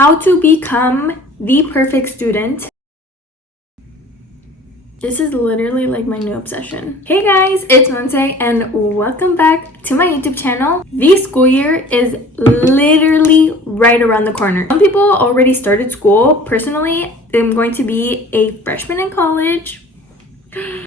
how to become the perfect student. This is literally like my new obsession. Hey guys, it's Monse and welcome back to my YouTube channel. The school year is literally right around the corner. Some people already started school. Personally, I'm going to be a freshman in college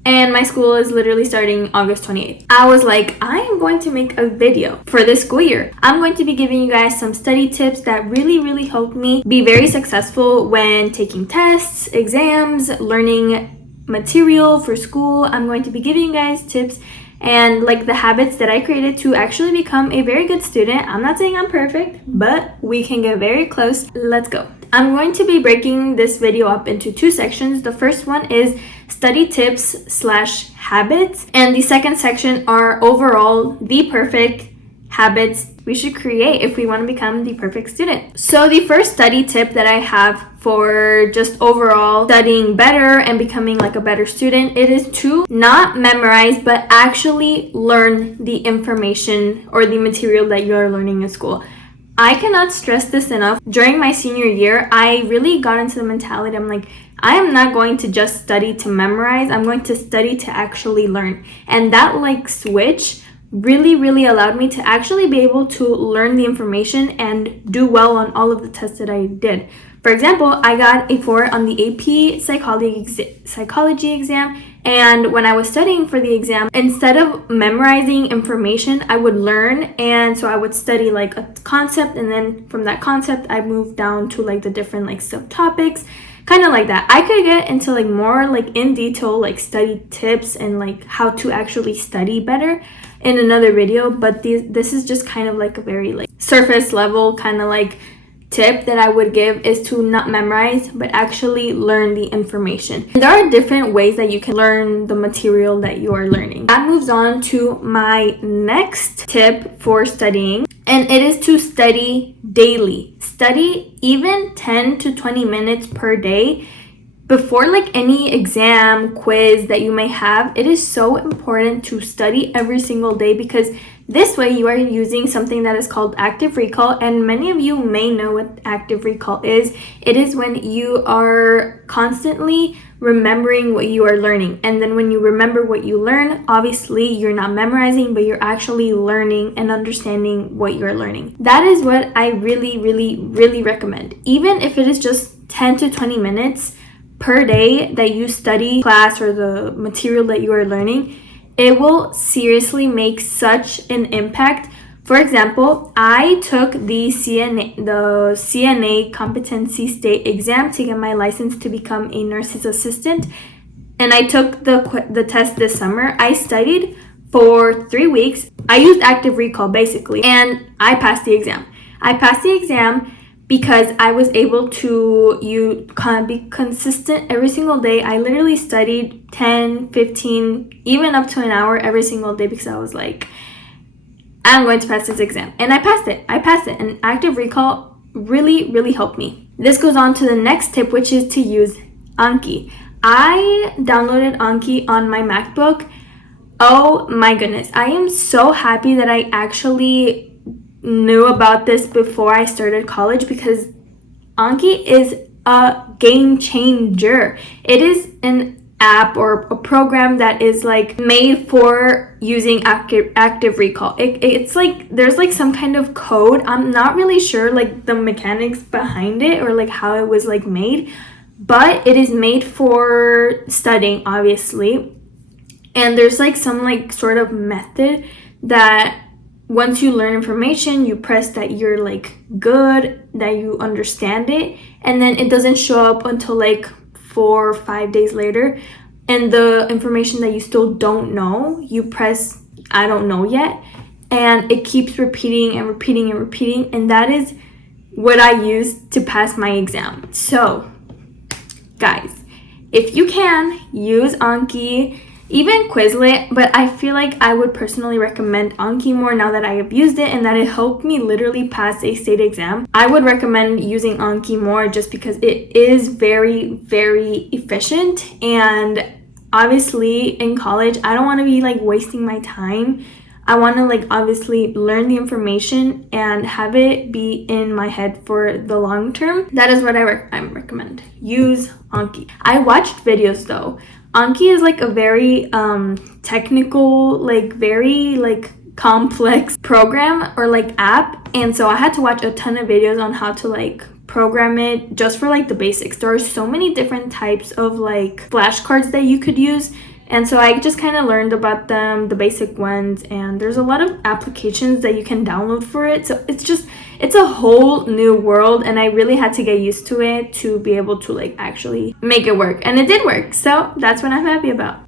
and my school is literally starting August 28th. I was like, I am going to make a video for this school year. I'm going to be giving you guys some study tips that really helped me be very successful when taking tests, exams, learning material for school. I'm going to be giving you guys tips and like the habits that I created to actually become a very good student. I'm not saying I'm perfect, but we can get very close. Let's go. I'm going to be breaking this video up into two sections. The first one is study tips / habits, and the second section are overall the perfect habits we should create if we want to become the perfect student. So the first study tip that I have for just overall studying better and becoming like a better student, it is to not memorize but actually learn the information or the material that you are learning in school. I cannot stress this enough. During my senior year, I really got into the mentality, I'm like, I am not going to just study to memorize, I'm going to study to actually learn. And that like switch really allowed me to actually be able to learn the information and do well on all of the tests that I did. For example, I got a 4 on the AP psychology exam, and when I was studying for the exam, instead of memorizing information, I would learn, and so I would study like a concept, and then from that concept, I moved down to like the different like subtopics, kind of like that. I could get into like more like in detail like study tips and like how to actually study better in another video, but this is just kind of like a very like surface level kind of like tip that I would give, is to not memorize but actually learn the information. There are different ways that you can learn the material that you are learning. That moves on to my next tip for studying, and it is to study daily. Study even 10 to 20 minutes per day before like any exam, quiz that you may have. It is so important to study every single day, because this way you are using something that is called active recall, and many of you may know what active recall is. It is when you are constantly remembering what you are learning, and then when you remember what you learn, obviously you're not memorizing, but you're actually learning and understanding what you're learning. That is what I really recommend. Even if it is just 10 to 20 minutes per day that you study class or the material that you are learning, it will seriously make such an impact. For example, I took the CNA competency state exam to get my license to become a nurse's assistant, and I took the test this summer. I studied for 3 weeks. I used active recall basically, and I passed the exam. Because I was able to be consistent every single day. I literally studied 10, 15, even up to an hour every single day, because I was like, I'm going to pass this exam. And I passed it. And active recall really helped me. This goes on to the next tip, which is to use Anki. I downloaded Anki on my MacBook. Oh my goodness. I am so happy that I actually knew about this before I started college, because Anki is a game changer. It is an app or a program that is like made for using active recall. It's like there's like some kind of code. I'm not really sure like the mechanics behind it or like how it was like made, but it is made for studying, obviously. And there's like some like sort of method that once you learn information, you press that you're like good, that you understand it, and then it doesn't show up until like 4 or 5 days later. And the information that you still don't know, you press I don't know yet, and it keeps repeating, and that is what I used to pass my exam. So guys, if you can, use Anki, even Quizlet, but I feel like I would personally recommend Anki more now that I have used it and that it helped me literally pass a state exam. I would recommend using Anki more just because it is very efficient, and obviously in college I don't want to be like wasting my time I want to like obviously learn the information and have it be in my head for the long term. That is what I recommend. Use Anki. I watched videos though. Anki is like a very technical, like very like complex program or like app, and so I had to watch a ton of videos on how to like program it just for like the basics. There are so many different types of like flashcards that you could use, and so I just kind of learned about them, the basic ones, and there's a lot of applications that you can download for it. So it's a whole new world, and I really had to get used to it to be able to like actually make it work, and it did work. So that's what I'm happy about.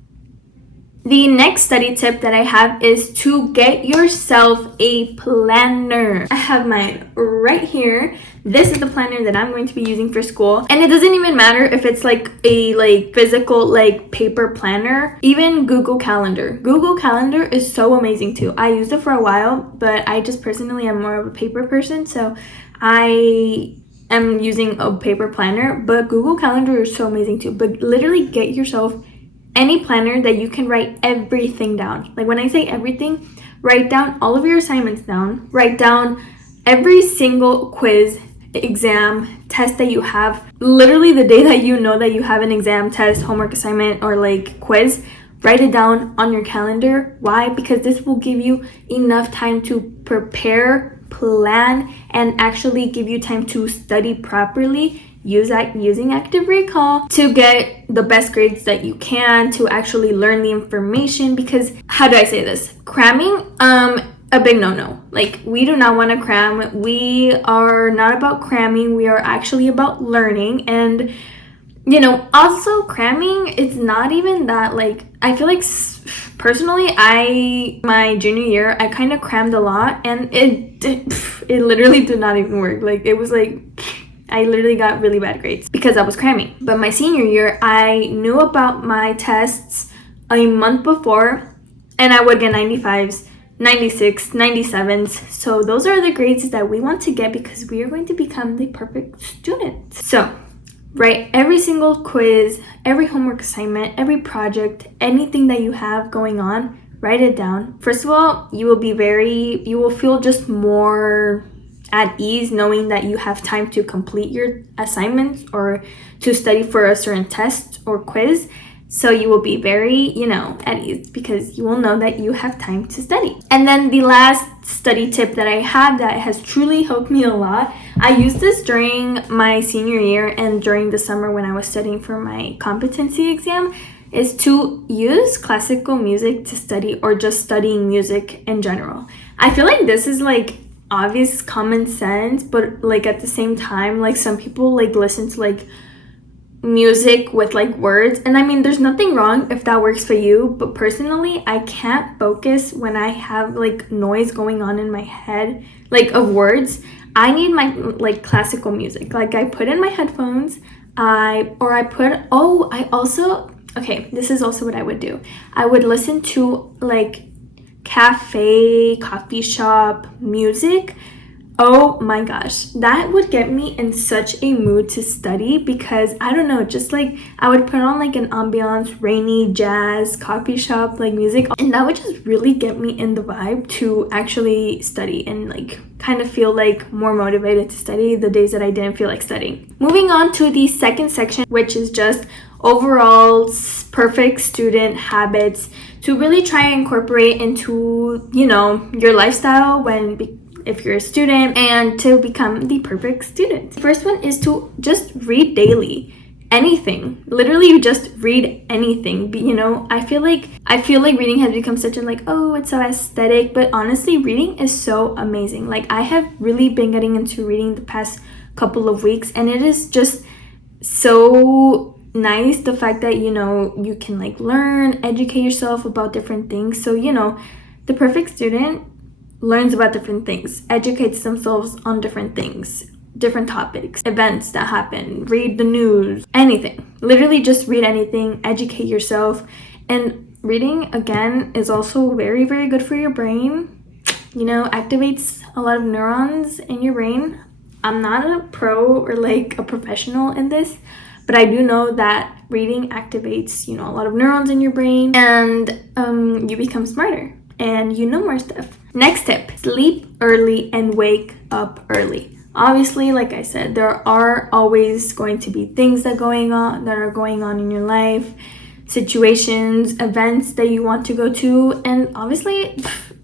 The next study tip that I have is to get yourself a planner. I have mine right here. This is the planner that I'm going to be using for school. And it doesn't even matter if it's like a like physical like paper planner, even Google Calendar. Google Calendar is so amazing too. I used it for a while, but I just personally am more of a paper person, so I am using a paper planner, but Google Calendar is so amazing too. But literally get yourself any planner that you can write everything down. Like when I say everything, write down all of your assignments down. Write down every single quiz, exam, test that you have. Literally the day that you know that you have an exam, test, homework assignment, or like quiz, write it down on your calendar. Why? Because this will give you enough time to prepare, plan, and actually give you time to study properly. Using active recall to get the best grades that you can, to actually learn the information. Because how do I say this? Cramming, a big no-no. Like, we do not want to cram. We are not about cramming. We are actually about learning. And you know, also cramming, it's not even that like, I feel like personally, my junior year, I kind of crammed a lot, and it literally did not even work. Like, it was like I literally got really bad grades because I was cramming. But my senior year, I knew about my tests a month before, and I would get 95s, 96, 97s. So those are the grades that we want to get because we are going to become the perfect student. So write every single quiz, every homework assignment, every project, anything that you have going on, write it down. First of all, you will feel just more at ease knowing that you have time to complete your assignments or to study for a certain test or quiz. So you will be very, at ease because you will know that you have time to study. And then the last study tip that I have that has truly helped me a lot, I used this during my senior year and during the summer when I was studying for my competency exam, is to use classical music to study, or just studying music in general. I feel like this is like obvious common sense, but like at the same time, like some people like listen to like music with like words, and I mean there's nothing wrong if that works for you, but personally I can't focus when I have like noise going on in my head, like of words. I need my like classical music. Like I put in my headphones, this is also what I would do. I would listen to like coffee shop music. Oh my gosh, that would get me in such a mood to study because I don't know, just like I would put on like an ambiance, rainy jazz, coffee shop like music, and that would just really get me in the vibe to actually study and like kind of feel like more motivated to study the days that I didn't feel like studying. Moving on to the second section, which is just overall perfect student habits to really try and incorporate into, your lifestyle if you're a student, and to become the perfect student. The first one is to just read daily. Anything. Literally, you just read anything. But, I feel like reading has become such a like, oh, it's so aesthetic. But honestly, reading is so amazing. Like, I have really been getting into reading the past couple of weeks, and it is just so nice, the fact that, you can like learn, educate yourself about different things. So, the perfect student learns about different things, educates themselves on different things, different topics, events that happen, read the news, anything. Literally just read anything, educate yourself. And reading, again, is also very, very good for your brain. Activates a lot of neurons in your brain. I'm not a pro or like a professional in this, but I do know that reading activates, a lot of neurons in your brain, and you become smarter. and you know more stuff. Next tip, sleep early and wake up early. Obviously, like I said, there are always going to be things that are going on in your life, situations, events that you want to go to, and obviously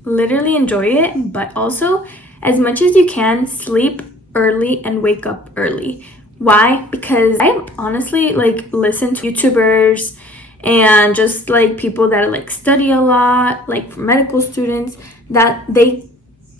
literally enjoy it, but also as much as you can, sleep early and wake up early. Why? Because I honestly like listen to YouTubers and just like people that like study a lot, like for medical students, that they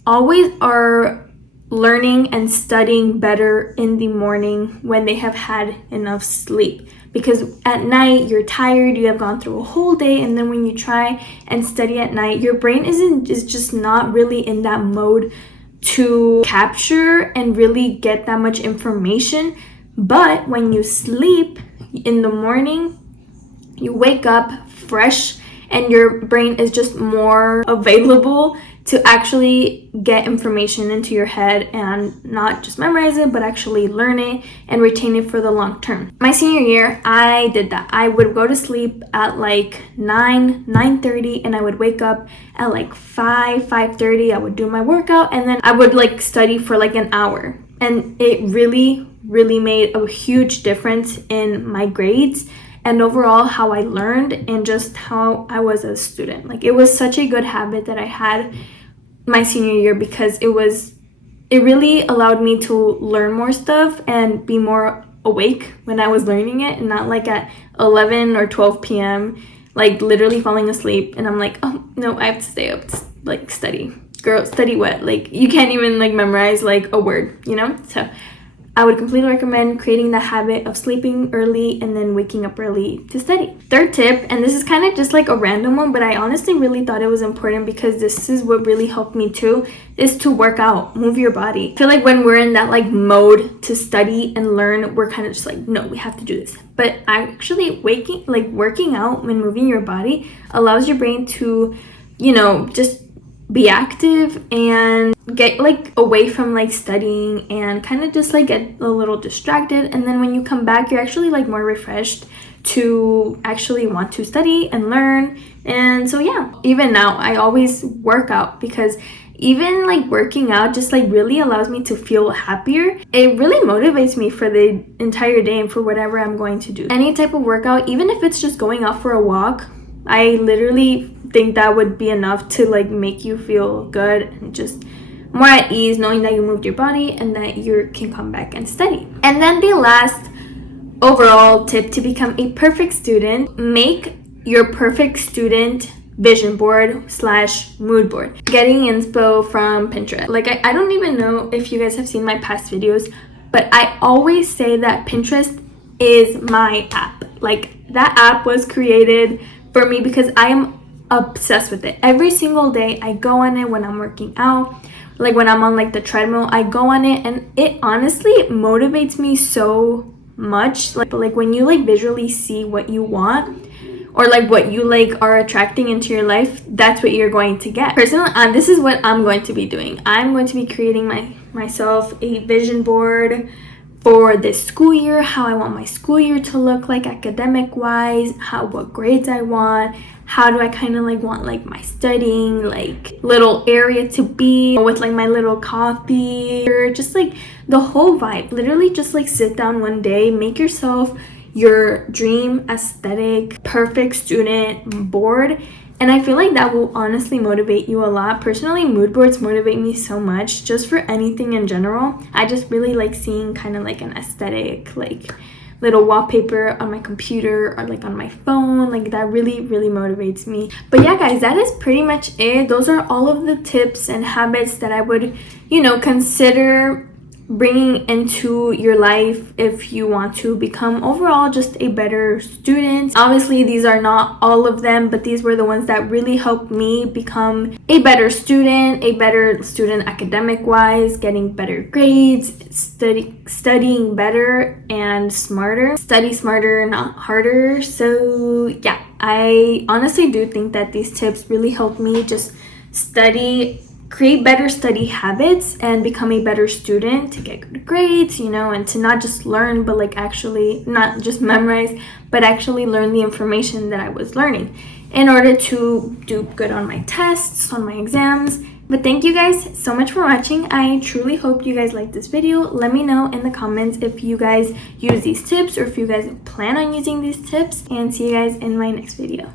always are learning and studying better in the morning when they have had enough sleep. Because at night you're tired, you have gone through a whole day, and then when you try and study at night, your brain is just not really in that mode to capture and really get that much information. But when you sleep in the morning, you wake up fresh and your brain is just more available to actually get information into your head and not just memorize it, but actually learn it and retain it for the long term. My senior year, I did that. I would go to sleep at like 9:30, and I would wake up at like 5:30. I would do my workout, and then I would like study for like an hour. And it really made a huge difference in my grades and overall how I learned and just how I was a student. Like, it was such a good habit that I had my senior year, because it really allowed me to learn more stuff and be more awake when I was learning it, and not like at 11 or 12 p.m. like literally falling asleep and I'm like, oh no, I have to stay up to like study. Girl, study what? Like, you can't even like memorize like a word, you know? So I would completely recommend creating the habit of sleeping early and then waking up early to study. Third tip, and this is kind of just like a random one, but I honestly really thought it was important because this is what really helped me too, is to work out, move your body. I feel like when we're in that like mode to study and learn, we're kind of just like, no, we have to do this. But actually working out and moving your body allows your brain to, you know, just be active and get like away from like studying and kind of just like get a little distracted, and then when you come back you're actually like more refreshed to actually want to study and learn. And so yeah, even now I always work out, because even like working out just like really allows me to feel happier. It really motivates me for the entire day and for whatever I'm going to do. Any type of workout, even if it's just going out for a walk, I literally think that would be enough to like make you feel good and just more at ease, knowing that you moved your body and that you can come back and study. And then the last overall tip to become a perfect student, make your perfect student vision board / mood board. Getting inspo from Pinterest. Like, I don't even know if you guys have seen my past videos, but I always say that Pinterest is my app. Like, that app was created for me because I am obsessed with it. Every single day I go on it when I'm working out, like when I'm on like the treadmill, I go on it, and it honestly motivates me so much. Like when you like visually see what you want, or like what you like are attracting into your life, that's what you're going to get. Personally, this is what I'm going to be doing. I'm going to be creating myself a vision board for this school year, how I want my school year to look like academic wise, what grades I want, how do I kind of like want like my studying like little area to be with like my little coffee, or just like the whole vibe. Literally just like sit down one day, make yourself your dream aesthetic perfect student board, and I feel like that will honestly motivate you a lot. Personally, mood boards motivate me so much, just for anything in general. I just really like seeing kind of like an aesthetic, like little wallpaper on my computer or like on my phone. Like, that really motivates me. But yeah, guys, that is pretty much it. Those are all of the tips and habits that I would, you know, consider bringing into your life if you want to become overall just a better student. Obviously, these are not all of them, but these were the ones that really helped me become a better student academic wise, getting better grades, studying better and smarter. Study smarter, not harder. So yeah, I honestly do think that these tips really helped me just create better study habits and become a better student, to get good grades, you know, and to not just learn, but like actually not just memorize, but actually learn the information that I was learning. in order to do good on my tests, on my exams. But thank you guys so much for watching. I truly hope you guys liked this video. Let me know in the comments if you guys use these tips or if you guys plan on using these tips, and see you guys in my next video.